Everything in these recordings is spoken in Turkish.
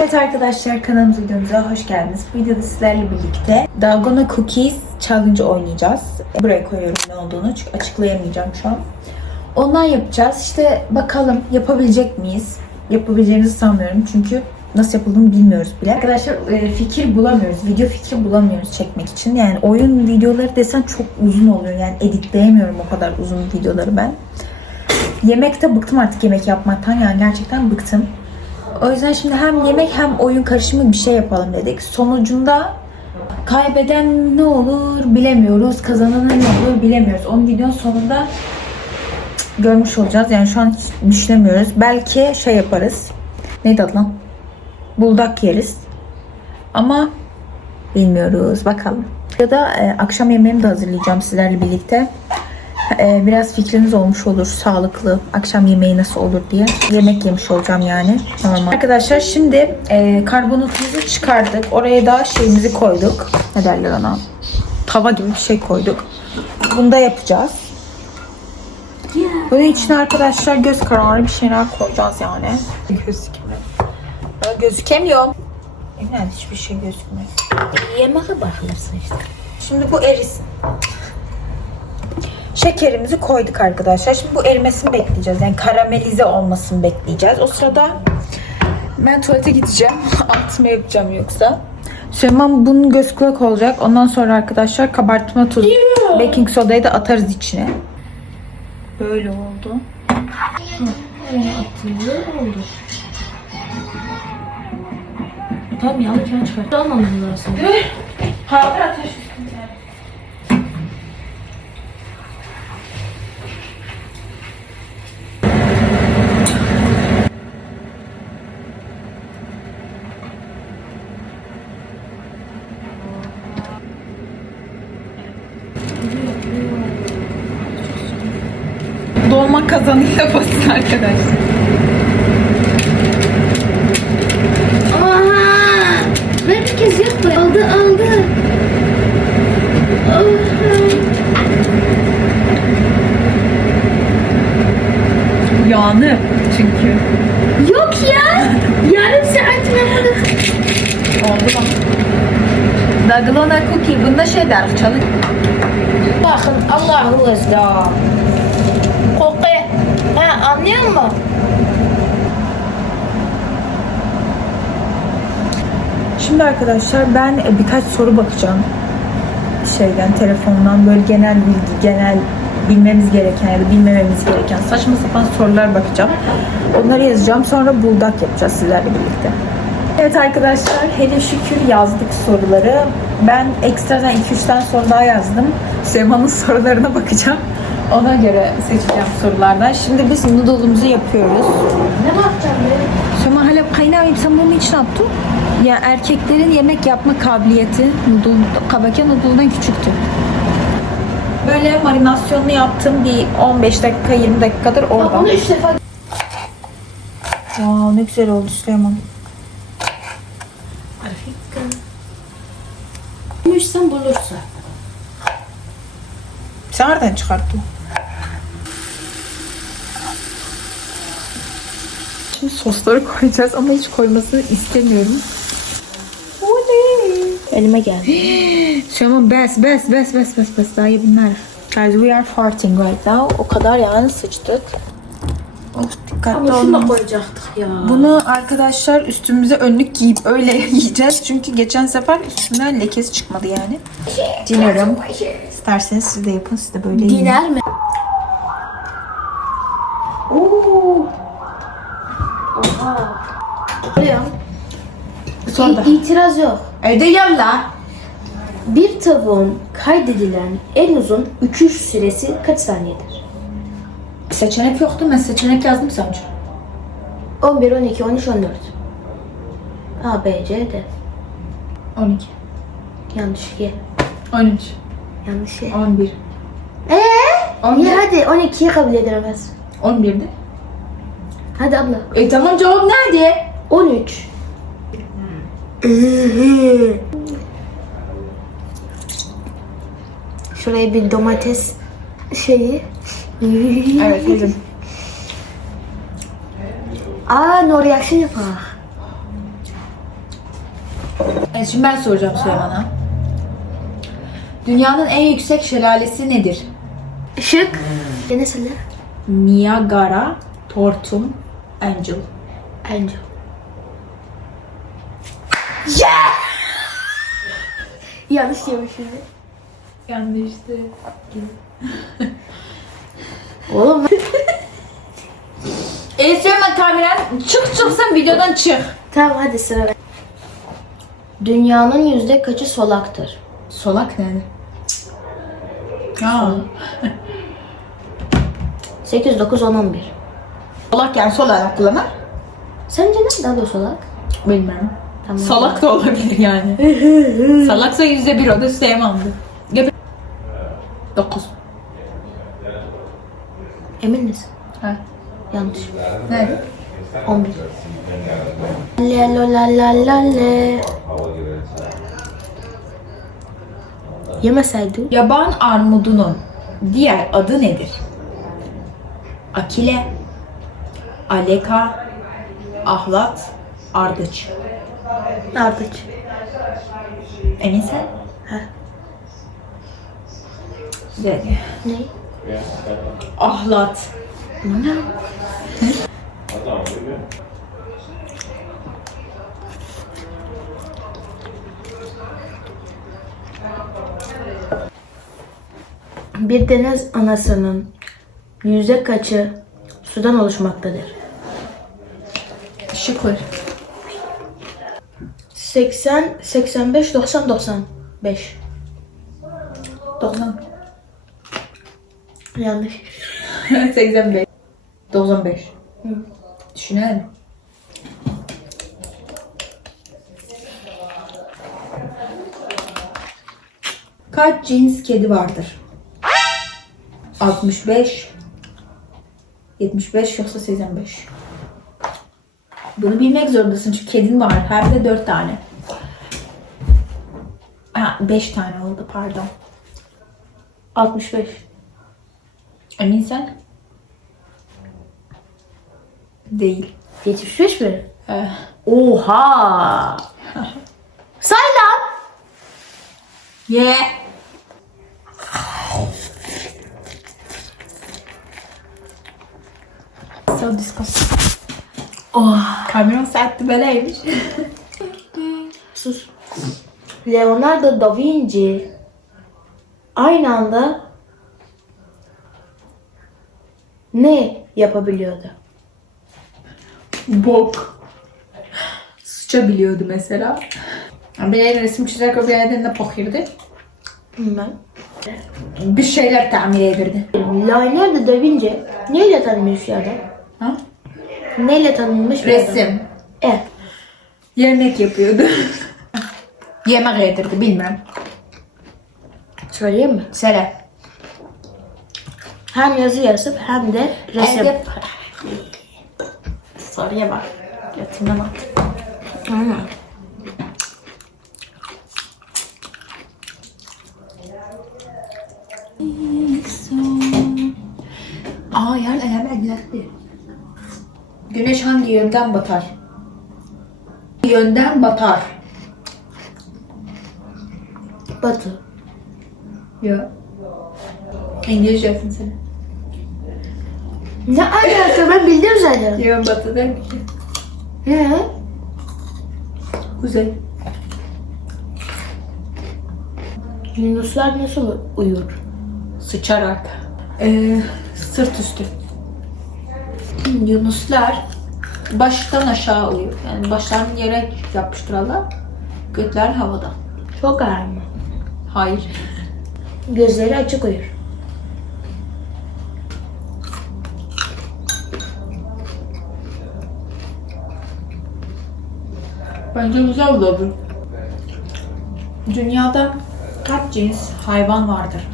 Evet arkadaşlar kanalımıza videomuza hoş geldiniz. Bu videoda sizlerle birlikte Dalgona Cookies Challenge oynayacağız. Buraya koyuyorum ne olduğunu çünkü açıklayamayacağım şu an. Ondan yapacağız. İşte bakalım yapabilecek miyiz? Yapabileceğimizi sanmıyorum çünkü nasıl yapıldığını bilmiyoruz bile. Arkadaşlar e, fikir bulamıyoruz. Video fikri bulamıyoruz çekmek için. Yani oyun videoları desen çok uzun oluyor. Yani editleyemiyorum o kadar uzun videoları ben. Yemekte bıktım artık yemek yapmaktan. Yani gerçekten bıktım. O yüzden şimdi hem yemek hem oyun karışımı bir şey yapalım dedik. Sonucunda kaybeden ne olur bilemiyoruz. Kazanan ne olur bilemiyoruz. Onun videonun sonunda görmüş olacağız. Yani şu an hiç düşünemiyoruz. Belki şey yaparız. Neydi adı lan? Buldak yeriz. Ama bilmiyoruz. Bakalım. Ya da e, akşam yemeğimi de hazırlayacağım sizlerle birlikte. E, biraz fikriniz olmuş olur. Sağlıklı akşam yemeği nasıl olur diye. Yemek yemiş olacağım yani. Normal. Arkadaşlar şimdi e, karbonatımızı çıkardık. Oraya da şeyimizi koyduk. Ne derler ona? Tava gibi bir şey koyduk. Bunu da yapacağız. Bunun içine arkadaşlar göz kararı bir şeyler koyacağız yani. Gözükmüyor. Gözükemiyor. Yani hiçbir şey gözükmüyor. Yemeğe bakıyorsun işte. Şimdi bu erisin. Şekerimizi koyduk arkadaşlar. Şimdi bu erimesini bekleyeceğiz. Yani karamelize olmasını bekleyeceğiz. O sırada ben tuvalete gideceğim. Altıma yapacağım yoksa. Süleyman bunun göz kulak olacak. Ondan sonra arkadaşlar kabartma tozu, baking sodayı da atarız içine. Böyle oldu. Atılıyor oldu. Tamam yanlış yan çıkart. Almamız lazım. Kaldır ateş Dolma kazanıyla basın arkadaşlar. Bir kez yapma. Aldı aldı. Yağını çünkü. Yok ya. Yarım saat yapmadık. Oldu bak. Daglona cookie. Bunda şey der. Çalık. Bakın Allahu Ekber. Anlıyor musun? Şimdi arkadaşlar ben e, birkaç soru bakacağım. Şeyden, telefondan böyle genel bilgi, genel bilmemiz gereken ya da bilmememiz gereken saçma sapan sorular bakacağım. Onları yazacağım. Sonra buldak yapacağız sizlerle birlikte. Evet arkadaşlar hele şükür yazdık soruları. Ben ekstradan 2-3 tane soru daha yazdım. Süleyman'ın sorularına bakacağım. Ona göre seçeceğim sorulardan. Şimdi biz noodle'umuzu yapıyoruz. Ne bakacağım be? Süleyman hala kaynağıyım sen bunu için yaptın? Ya erkeklerin yemek yapma kabiliyeti noodle, kabake noodle'dan küçüktü. Böyle marinasyonunu yaptım bir 15 dakika 20 dakikadır orada. Onu üç defa Wow, ne güzel oldu Süleyman. Bulmuşsan bulursa. Sen nereden çıkarttın? Sosları koyacağız ama hiç koymasını istemiyorum. Oley! Elime geldi. Süleyman bes bes bes bes bes bes daha iyi bunlar. Guys we are farting right now. O kadar yani sıçtık. Of dikkatli Ama şunu da olun. koyacaktık ya. Bunu arkadaşlar üstümüze önlük giyip öyle yiyeceğiz. Çünkü geçen sefer üstünden lekesi çıkmadı yani. Dilerim. İsterseniz siz de yapın. Siz de böyle yiyin. Diner mi? Oo. Oha. Oluyor. Sonra da. İtiraz yok. Ödeyem lan. Bir tavuğun kaydedilen en uzun uçuş süresi kaç saniyedir? Seçenek yoktu. Ben seçenek yazdım sadece. 11, 12, 13, 14. A, B, C, D. 12. Yanlış G. 13. Yanlış G. 11. Eee? 11. Ya hadi 12'yi kabul edemez. 11'de. Hadi abla. E tamam cevap nerede? 13. Şuraya bir domates şeyi. Evet yedim. Aa no reaction yapar. Evet, şimdi ben soracağım Süleyman'a. Dünyanın en yüksek şelalesi nedir? Işık. Gene söyle. Niagara, Tortum, Angel. Angel. Yanlış yemiş şimdi. Yanlıştı. Oğlum Elif Süleyman kameradan çık çık sen videodan çık. Tamam hadi sıra ver. Dünyanın yüzde kaçı solaktır? Solak ne? Ha. 8, 9, 10, 11. Solak yani sol ayak kullanır. Sence nerede o solak? Bilmiyorum. Tamam. Salak da olabilir yani. Salaksa yüzde bir o da Süleyman'dı. Gibi. Dokuz. Emin misin? Ha. Yanlış. Nerede? 11. La la la la la la. Yemeseydi. Yaban armudunun diğer adı nedir? Akile, aleka, ahlat, ardıç. Ardıç. Emin sen? Ha. Güzel. Ne? Ahlat. Ne? Bir deniz anasının yüzde kaçı sudan oluşmaktadır? Şıkır. 80, 85, 90, 95. 90. Yanlış. 85. 95. Hı. Düşünelim. Kaç cins kedi vardır? 65 75 yoksa 85. Bunu bilmek zorundasın çünkü kedin var. Hem de 4 tane. Ha, 5 tane oldu pardon. 65. Emin sen? Değil. 75 mi? Eh. Oha! Say lan! Ye. So disgusting. Oh, kamera saati böyleymiş. Sus. Leonardo da Vinci aynı anda ne yapabiliyordu? Bok. Sıçabiliyordu mesela. Bir el resim çizerken bir yerden de pokirdi. Bilmem. Bir şeyler tamir edirdi. Leonardo da Vinci neyle tanınmış bir adam? Ha? Neyle tanınmış bir adam? Resim. Evet. Yemek yapıyordu. Yemek yedirdi bilmem. Söyleyeyim mi? Sere. Hem yazı yazıp hem de resim. Evde Soruya bak. Götüne bak. Hı. Aa yarın hemen geldi. Güneş hangi yönden batar? Yönden batar. Batı. Yok. İngilizce yapın sen. Ne alaka ben bildim zaten. Yok batı değil mi? He? Kuzey. Yunuslar nasıl uyur? Sıçarak. Ee, sırt üstü. Yunuslar baştan aşağı uyuyor. Yani başlarını yere yapıştırırlar. Götler havada. Çok ağır mı? Hayır. Gözleri açık uyur. Bence güzel oldu. Dünyada kaç cins hayvan vardır?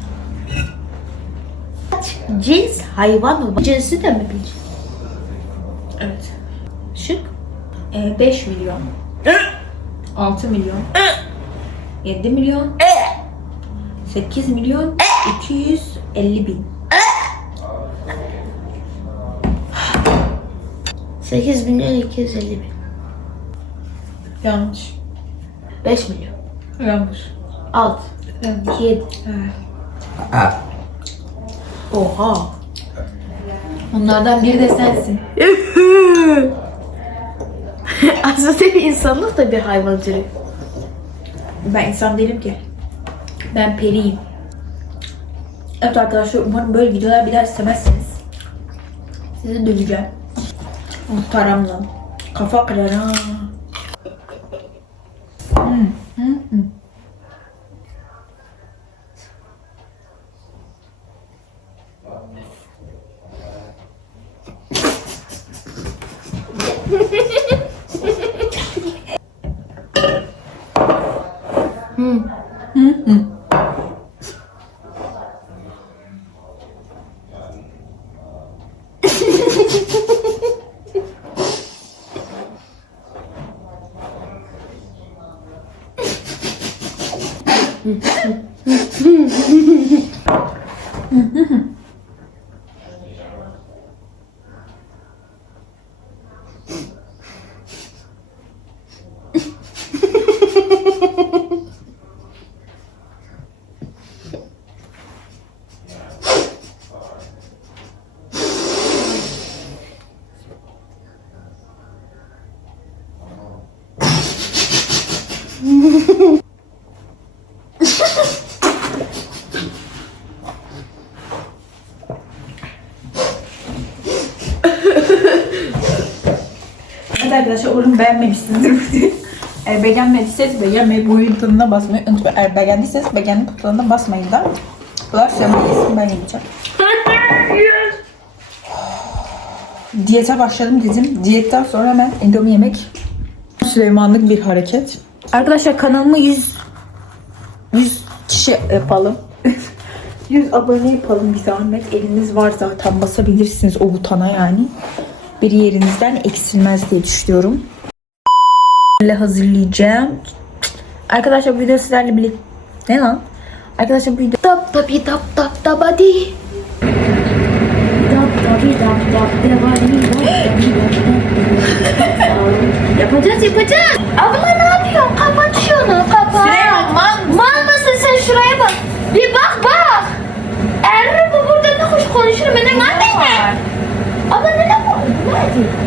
Kaç cins hayvan var? Cinsi de mi bileceğiz? Evet. Şık. 5 milyon. 6 milyon. 7 milyon. 8 milyon. 250 bin. 8 milyon 250 bin. Yanlış. 5 milyon. Yanlış. 6. Yanlış. 7. Oha. Onlardan biri de sensin. Aslında senin insanlık da bir hayvan türü. Ben insan değilim ki. Ben periyim. Evet arkadaşlar umarım böyle videolar bir daha istemezsiniz. Sizi döveceğim. Muhtaramla. Kafa kırar ha. Hmm, hmm, hmm. Evet arkadaşlar umarım beğenmemişsinizdir. Eğer beğenmediyseniz beğenmeyi, bu butonuna basmayı unutmayın. Eğer beğendiyseniz beğenme butonuna basmayın da. Bunlar söylemeyiz. Ben yemeyeceğim. Diyete başladım dedim. Diyetten sonra hemen indomie yemek. Süleymanlık bir hareket. Arkadaşlar kanalımı 100 100 kişi yapalım. 100 abone yapalım bir zahmet. Eliniz var zaten basabilirsiniz o butona yani bir yerinizden eksilmez diye düşünüyorum. Böyle hazırlayacağım. Arkadaşlar bu video sizlerle birlikte... Ne lan? Arkadaşlar bu video... Tap tapi tap tap tabadi. Tap tabi tap tap tabadi. Yapacağız yapacağız. Abla ne yapıyorsun? Kapat şunu kapat. Süreyya man. Man mısın sen şuraya bak. Bir bak bak. Erri bu burada ne hoş konuşur. Benim annem. Abla ne 再近